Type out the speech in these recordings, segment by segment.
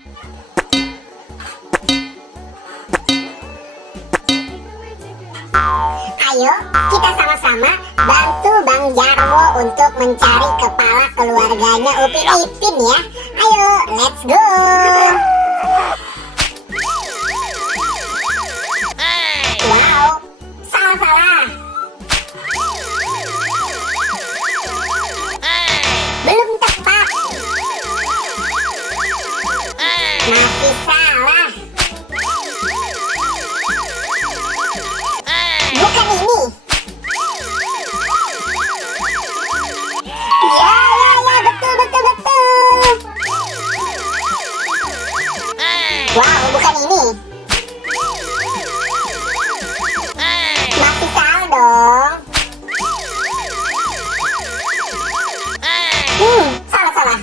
Ayo kita sama-sama bantu Bang Jarwo untuk mencari kepala keluarganya Upin Ipin ya. Ayo, let's go. Wow, salah. Belum tepat. Masih salah. Bukan ini. Ya, betul. Wow, bukan ini. Masih salah dong. Salah.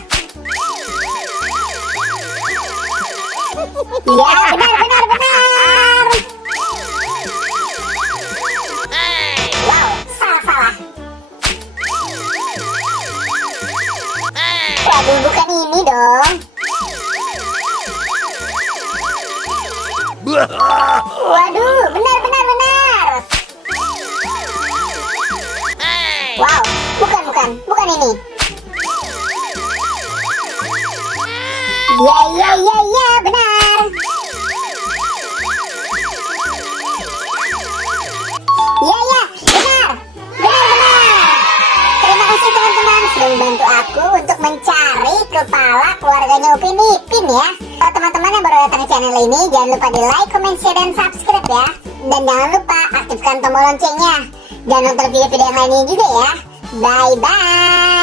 Ya, benar. Wow, salah. Waduh, bukan ini dong. Waduh, benar. Wow, bukan ini. Ya, benar. Ya, benar. Terima kasih teman-teman sudah membantu aku untuk mencari kepala keluarganya Upin Ipin ya. Kalau teman-teman yang baru datang ke channel ini, jangan lupa di like, comment, share, dan subscribe ya. Dan jangan lupa aktifkan tombol loncengnya. Dan nonton video-video yang lainnya juga ya. Bye-bye.